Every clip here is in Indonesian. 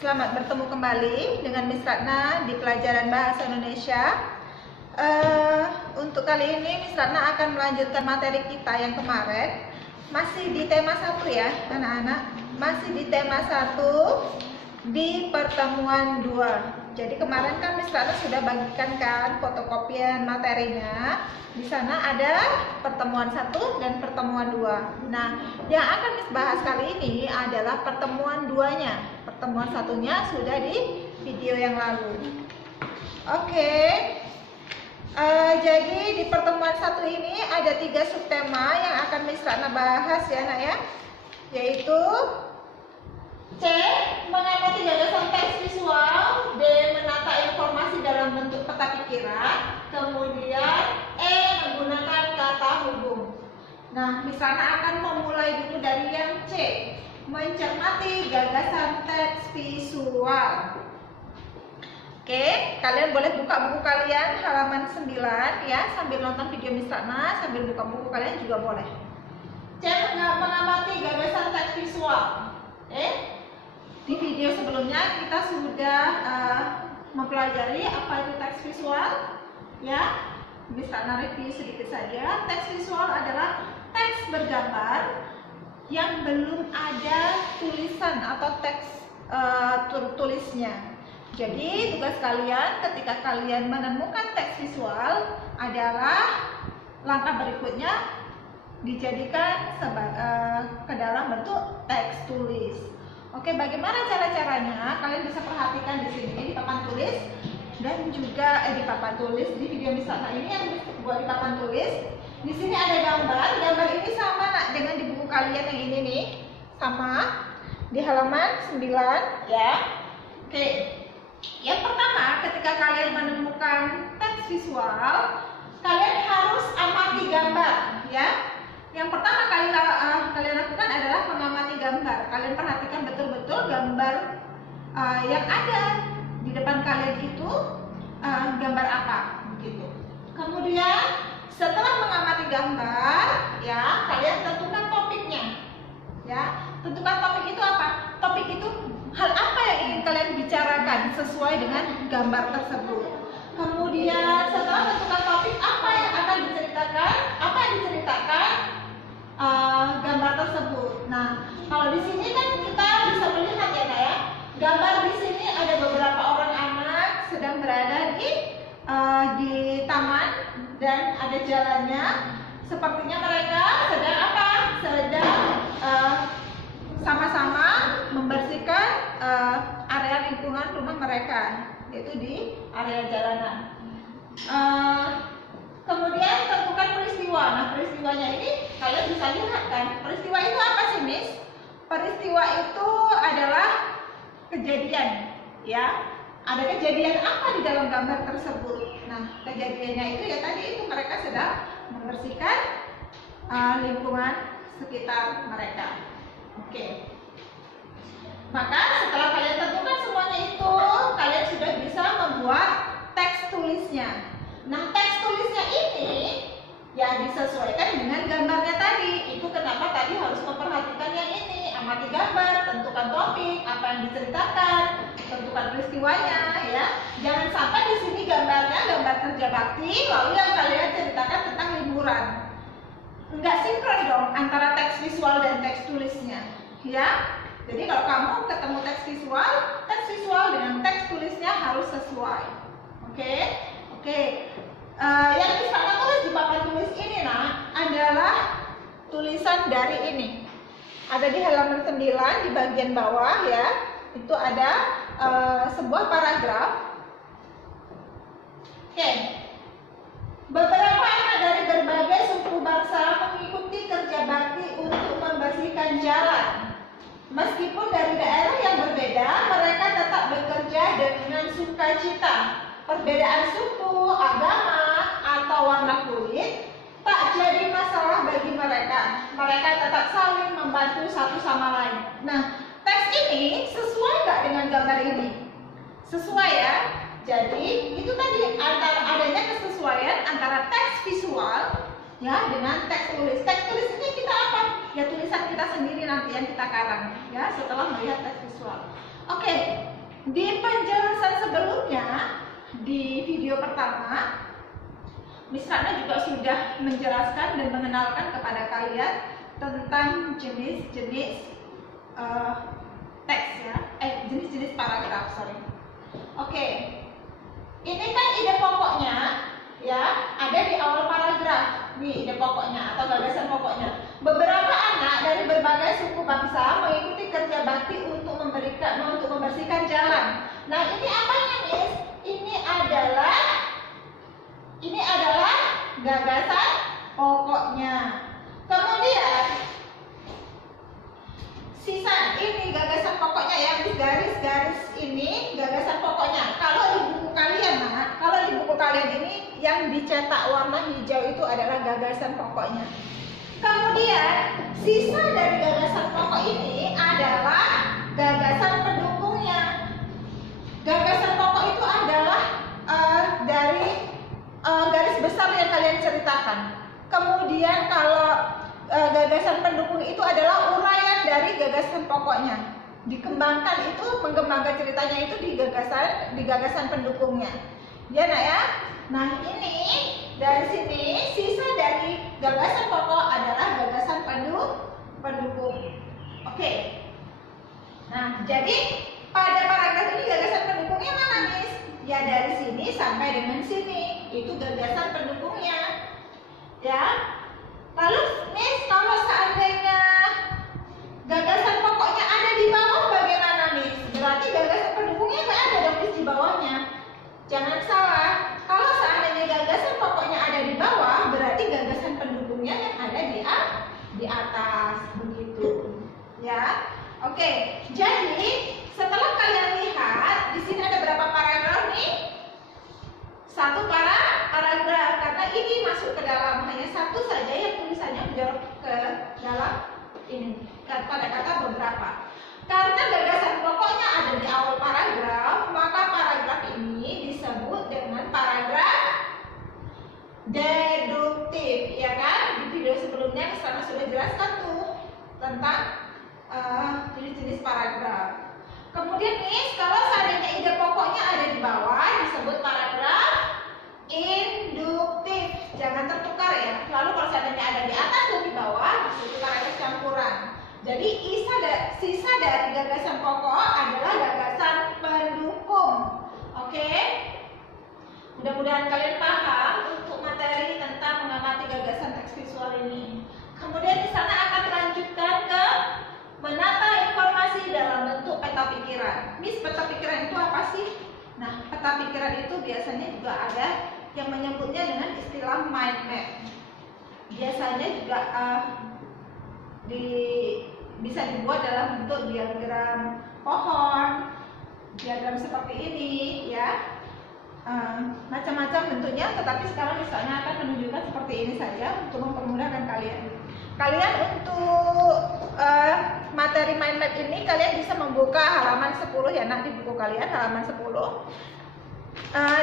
Selamat bertemu kembali dengan Miss Ratna di pelajaran Bahasa Indonesia. Untuk kali ini Miss Ratna akan melanjutkan materi kita yang kemarin. Masih di tema 1 ya anak-anak. Masih di tema 1 di pertemuan 2. Jadi kemarin kan Miss Ratna sudah bagikan kan fotokopian materinya. Di sana ada pertemuan 1 dan pertemuan 2. Nah, yang akan Miss bahas kali ini adalah pertemuan 2-nya. Pertemuan 1-nya sudah di video yang lalu. Oke. Jadi di pertemuan 1 ini ada 3 subtema yang akan Miss Ratna bahas ya nak ya. Yaitu C. Mengamati gagasan teks visual. B. Menata informasi dalam bentuk peta pikiran. Kemudian E. Menggunakan kata hubung. Nah, Miss Ratna akan memulai dulu dari yang C. Mencermati gagasan teks visual. Oke, kalian boleh buka buku kalian halaman 9 ya, sambil nonton video Miss Ratna, sambil buka buku kalian juga boleh. C. Mengamati gagasan teks visual. Di video sebelumnya kita sudah mempelajari apa itu teks visual ya. Miss Ratna review sedikit saja. Teks visual adalah teks bergambar yang belum ada tulisan atau teks tulisnya. Jadi tugas kalian ketika kalian menemukan teks visual adalah langkah berikutnya dijadikan ke dalam bentuk teks tulis. Oke, bagaimana cara-caranya? Kalian bisa perhatikan di sini di papan tulis dan juga di papan tulis di video misalnya ini yang buat di papan tulis. Di sini ada gambar. Gambar ini sama nak dengan di buku kalian yang ini nih. Sama di halaman 9 ya. Oke. Yang pertama, ketika kalian menemukan teks visual, kalian harus amati gambar ya. Yang pertama kalian lakukan adalah mengamati gambar. Kalian perhatikan betul-betul gambar yang ada di depan kalian itu gambar apa begitu. Kemudian setelah mengamati gambar, ya kalian tentukan topiknya. Ya, tentukan topik itu apa? Topik itu hal apa yang ingin kalian bicarakan sesuai dengan gambar tersebut. Kemudian setelah tentukan topik apa yang akan diceritakan, gambar tersebut. Nah, kalau di sini kan kita bisa melihat ya Kak ya, gambar di sini ada beberapa orang anak sedang berada di taman dan ada jalannya. Sepertinya mereka sedang apa? Sedang sama-sama membersihkan area lingkungan rumah mereka, yaitu di area jalanan. Kemudian tentukan peristiwa. Nah, peristiwanya ini kalian bisa lihat kan? Peristiwa itu apa sih, Miss? Peristiwa itu adalah kejadian, ya. Ada kejadian apa di dalam gambar tersebut? Nah, kejadiannya itu ya tadi itu mereka sedang membersihkan lingkungan sekitar mereka. Oke. Maka setelah kalian tentukan semuanya itu, kalian sudah bisa membuat teks tulisnya. Nah, teks tulisnya ini ya disesuaikan dengan gambarnya tadi. Itu kenapa tadi harus memperhatikan yang ini. Amati gambar, tentukan topik, apa yang diceritakan, tentukan peristiwanya ya. Jangan sampai di sini gambarnya gambar kerja bakti, lalu yang kalian ceritakan tentang liburan. Enggak sinkron dong antara teks visual dan teks tulisnya ya. Jadi kalau kamu ketemu teks visual dengan teks tulisnya harus sesuai. Oke. Yang bisa tulis di papan tulis ini nah adalah tulisan dari ini. Ada di halaman 9 di bagian bawah ya. Itu ada sebuah paragraf. Oke. Beberapa anak dari berbagai suku bangsa mengikuti kerja bakti untuk membersihkan jalan. Meskipun dari daerah yang berbeda, mereka tetap bekerja dengan sukacita. Perbedaan suku, agama, atau warna kulit tak jadi masalah bagi mereka. Mereka tetap saling membantu satu sama lain. Nah, teks ini sesuai nggak dengan gambar ini? Sesuai ya. Jadi itu tadi adanya kesesuaian antara teks visual ya dengan teks tulis. Teks tulis ini kita apa? Ya tulisan kita sendiri nanti yang kita karang ya setelah melihat teks visual. Oke, di penjelasan sebelumnya di video pertama, Miss Ratna juga sudah menjelaskan dan mengenalkan kepada kalian tentang jenis-jenis teks ya, jenis-jenis paragraf, sorry. Oke, ini kan ide pokoknya ya, ada di awal paragraf. Nih ide pokoknya atau gagasan pokoknya. Beberapa anak dari berbagai suku bangsa mengikuti kerja bakti untuk membersihkan jalan. Nah, ini apanya, Miss? Ini adalah gagasan pokoknya. Kemudian sisa ini gagasan pokoknya ya, di garis-garis ini gagasan pokoknya. Kalau di buku kalian, kalau di buku kalian ini yang dicetak warna hijau itu adalah gagasan pokoknya. Kemudian sisa dari gagasan pokok ini adalah gagasan pendukungnya. Gagasan pokok itu adalah dari garis besar yang kalian ceritakan. Kemudian kalau gagasan pendukung itu adalah uraian dari gagasan pokoknya. Dikembangkan itu, mengembangkan ceritanya itu di gagasan pendukungnya. Ya, Nak ya? Nah, ini dari sini sisa dari gagasan pokok adalah gagasan pendukung. Oke. Nah, jadi pada paragraf ini gagasan pendukungnya mana, Miss? Ya, dari sini sampai dengan sini. Itu gagasan pendukungnya. Ya. Lalu, Miss, kalau seandainya gagasan pokoknya ada di bawah bagaimana, Miss? Berarti gagasan pendukungnya nggak ada dong, Miss, di bawahnya. Jangan salah. Kalau seandainya gagasan pokoknya ada di bawah, berarti gagasan pendukungnya yang ada di atas, begitu. Ya. Oke. Jadi, setelah kalian lihat, di sini ada berapa paragraf nih? Satu paragraf, karena ini masuk ke dalam, hanya satu saja yang tulisannya menjorok ke dalam ini pada kata beberapa. Karena gagasan pokoknya ada di awal paragraf, maka paragraf ini disebut dengan paragraf deduktif, ya kan? Di video sebelumnya Miss sudah jelaskan tuh tentang jenis-jenis paragraf. Kemudian, Miss, kalau seandainya ide pokoknya ada di bawah, disebut paragraf induktif. Jangan tertukar ya. Lalu kalau seandainya ada di atas dan di bawah, disebut paragraf campuran. Jadi sisa dari gagasan pokok adalah gagasan pendukung. Oke? Mudah-mudahan kalian paham untuk materi tentang mengamati gagasan teks visual ini. Kemudian di sana akan melanjutkan ke menata informasi dalam bentuk peta pikiran. Miss, peta pikiran itu apa sih? Nah, peta pikiran itu biasanya juga ada yang menyebutnya dengan istilah mind map. Biasanya juga bisa dibuat dalam bentuk diagram pohon, diagram seperti ini, ya. Macam-macam bentuknya, tetapi sekarang misalnya akan menunjukkan seperti ini saja untuk mempermudahkan kalian. Kalian untuk materi mind map ini kalian bisa membuka halaman 10 ya, nah di buku kalian halaman 10.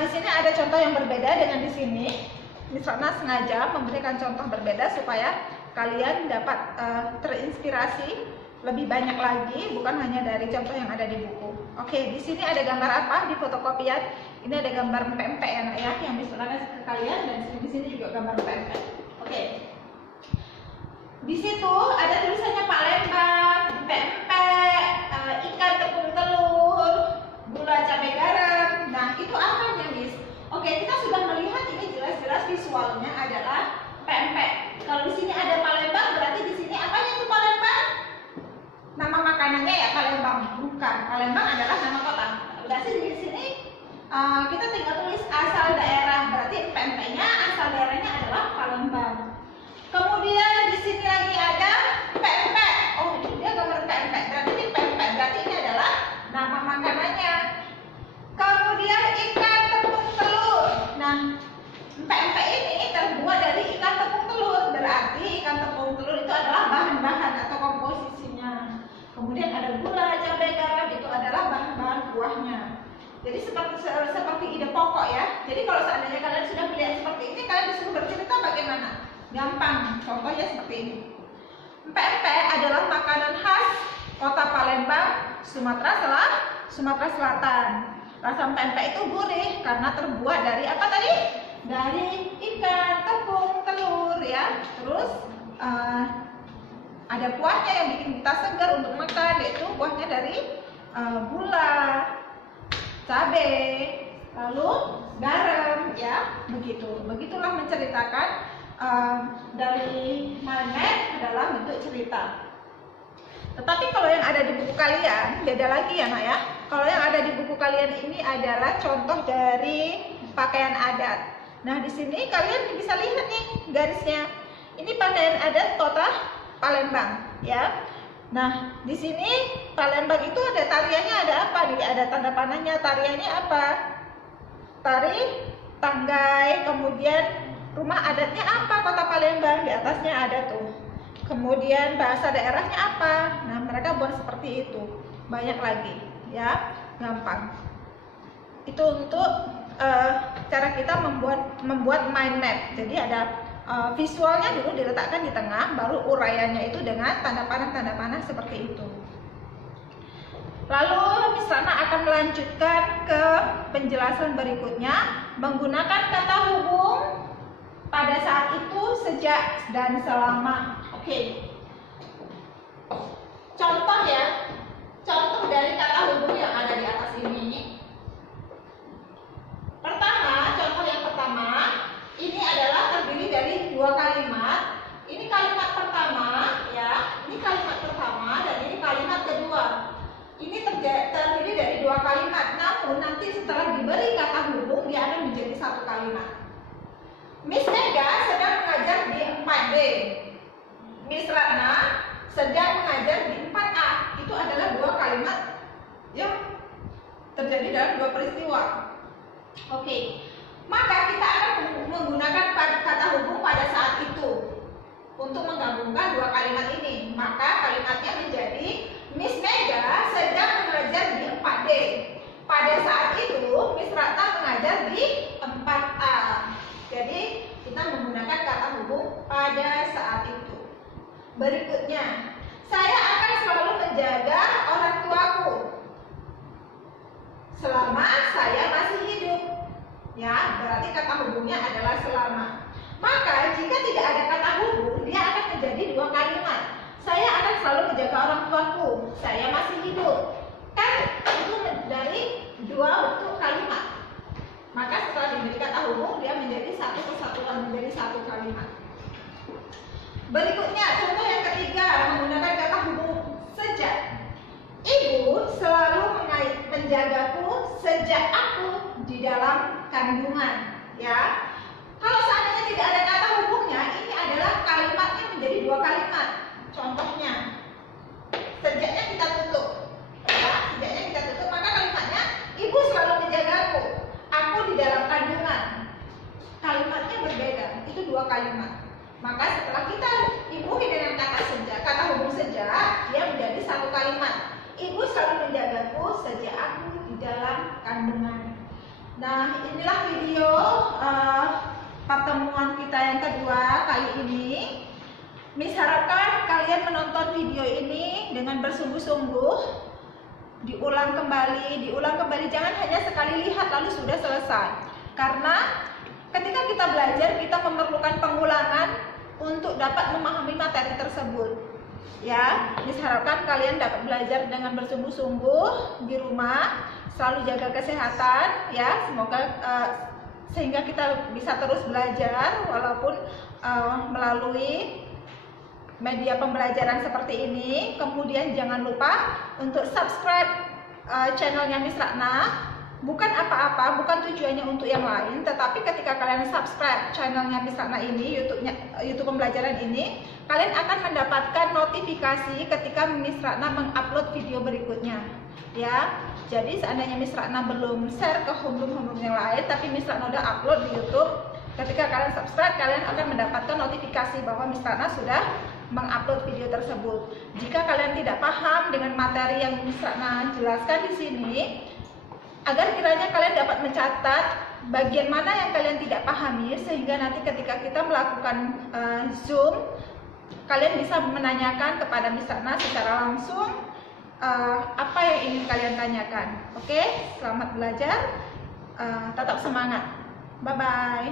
Di sini ada contoh yang berbeda dengan di sini. Misalnya sengaja memberikan contoh berbeda supaya kalian dapat terinspirasi lebih banyak lagi, bukan hanya dari contoh yang ada di buku. Oke, di sini ada gambar apa di fotokopian? Ini ada gambar pempek ya, Nak ya, yang misalnya ke kalian, dan di sini juga gambar pempek. Oke. Di situ ada tulisannya Palembang, pempek, ikan tepung telur, gula cabai garam. Nah, itu apanya, Miss? Oke, kita sudah melihat ini jelas-jelas visualnya adalah pempek. Kalau di sini ada Palembang, berarti di sini apanya itu Palembang? Nama makanannya ya Palembang, bukan. Palembang adalah nama kota. Berarti di sini kita tinggal tulis asal daerah, berarti pempeknya asal daerahnya adalah Palembang. Kemudian di sini lagi ada pempek. Oh, ini dia gambar pempek. Berarti ini pempek. Berarti ini adalah nama makanannya. Kemudian ikan tepung telur. Nah, pempek ini terbuat dari ikan tepung telur. Berarti ikan tepung telur itu adalah bahan-bahan atau komposisinya. Kemudian ada gula, cabai, garam, itu adalah bahan-bahan kuahnya. Jadi seperti ide pokok ya. Jadi kalau seandainya kalian sudah melihat seperti ini, kalian disuruh bercerita bagaimana? Gampang, contohnya seperti ini. Pempek adalah makanan khas kota Palembang, Sumatera Sumatera Selatan. Rasa pempek itu gurih karena terbuat dari apa tadi? Dari ikan, tepung, telur ya. Terus ada kuahnya yang bikin kita segar untuk makan, yaitu kuahnya dari gula, cabai, lalu garam ya. Begitulah menceritakan dari mindmap adalah bentuk cerita. Tetapi kalau yang ada di buku kalian beda lagi ya nak ya. Kalau yang ada di buku kalian ini adalah contoh dari pakaian adat. Nah di sini kalian bisa lihat nih garisnya. Ini pakaian adat kota Palembang ya. Nah di sini Palembang itu ada tariannya, ada apa nih? Ada tanda panahnya. Tariannya apa? Tari Tanggai. Kemudian rumah adatnya apa kota Palembang? Di atasnya ada tuh. Kemudian bahasa daerahnya apa? Nah, mereka buat seperti itu. Banyak lagi, ya, gampang. Itu untuk cara kita membuat mind map. Jadi ada visualnya dulu diletakkan di tengah, baru uraiannya itu dengan tanda panah seperti itu. Lalu Miss Ratna akan melanjutkan ke penjelasan berikutnya menggunakan kata hubung pada saat itu, sejak, dan selama. Oke. Contoh ya. Contoh dari kata hubung yang ada di atas ini. Pertama, contoh yang pertama, ini adalah terdiri dari dua kalimat. Ini kalimat pertama, ya. Ini kalimat pertama dan ini kalimat kedua. Ini terdiri dari dua kalimat. Namun nanti setelah diberi kata hubung, dia akan menjadi satu kalimat. Miss Mega sedang mengajar di 4D. Miss Ratna sedang mengajar di 4A. Itu adalah dua kalimat yang terjadi dalam dua peristiwa. Oke. Maka kita akan menggunakan kata hubung pada saat itu untuk menggabungkan dua kalimat ini. Maka kalimatnya menjadi Miss Mega sedang mengajar di 4D. Pada saat itu Miss Ratna mengajar di 4A. Jadi kita menggunakan kata hubung pada saat itu. Berikutnya, saya akan selalu menjaga orang tuaku selama saya masih hidup. Ya, berarti kata hubungnya adalah selama. Maka jika tidak ada kata hubung, dia akan menjadi dua kalimat. Saya akan selalu menjaga orang tuaku, saya masih hidup. Kan itu dari dua bentuk kalimat. Maka setelah diberi kata hubung, dia menjadi satu kesatuan, menjadi satu kalimat. Berikutnya, contoh yang ketiga, menggunakan kata hubung sejak. Ibu selalu menjagaku sejak aku di dalam kandungan. Ya, kalau seandainya tidak ada kata hubungnya, ini adalah kalimatnya menjadi dua kalimat. Contohnya, sejaknya kita tutup. Ya, sejaknya kita tutup, maka kalimatnya ibu selalu menjagaku. Aku di dalam kandungan. Kalimatnya berbeda, itu dua kalimat. Maka setelah kita hubungi dengan kata hubung sejak, dia menjadi satu kalimat. Ibu selalu menjagaku sejak aku di dalam kandungan. Nah, inilah video pertemuan kita yang kedua kali ini. Miss harapkan kalian menonton video ini dengan bersungguh-sungguh. Diulang kembali, jangan hanya sekali lihat lalu sudah selesai. Karena ketika kita belajar, kita memerlukan pengulangan untuk dapat memahami materi tersebut. Ya, Miss harapkan kalian dapat belajar dengan bersungguh-sungguh di rumah, selalu jaga kesehatan, ya. Semoga sehingga kita bisa terus belajar walaupun melalui media pembelajaran seperti ini. Kemudian jangan lupa untuk subscribe channelnya Miss Ratna. Bukan apa-apa, bukan tujuannya untuk yang lain, tetapi ketika kalian subscribe channelnya Miss Ratna ini, YouTube pembelajaran ini, kalian akan mendapatkan notifikasi ketika Miss Ratna mengupload video berikutnya. Ya, jadi seandainya Miss Ratna belum share ke home-home yang lain, tapi Miss Ratna udah upload di YouTube, ketika kalian subscribe, kalian akan mendapatkan notifikasi bahwa Miss Ratna sudah mengupload video tersebut. Jika kalian tidak paham dengan materi yang Miss Ratna jelaskan di sini, agar kiranya kalian dapat mencatat bagian mana yang kalian tidak pahami, sehingga nanti ketika kita melakukan Zoom, kalian bisa menanyakan kepada Miss Ratna secara langsung apa yang ingin kalian tanyakan. Oke, selamat belajar, tetap semangat. Bye bye.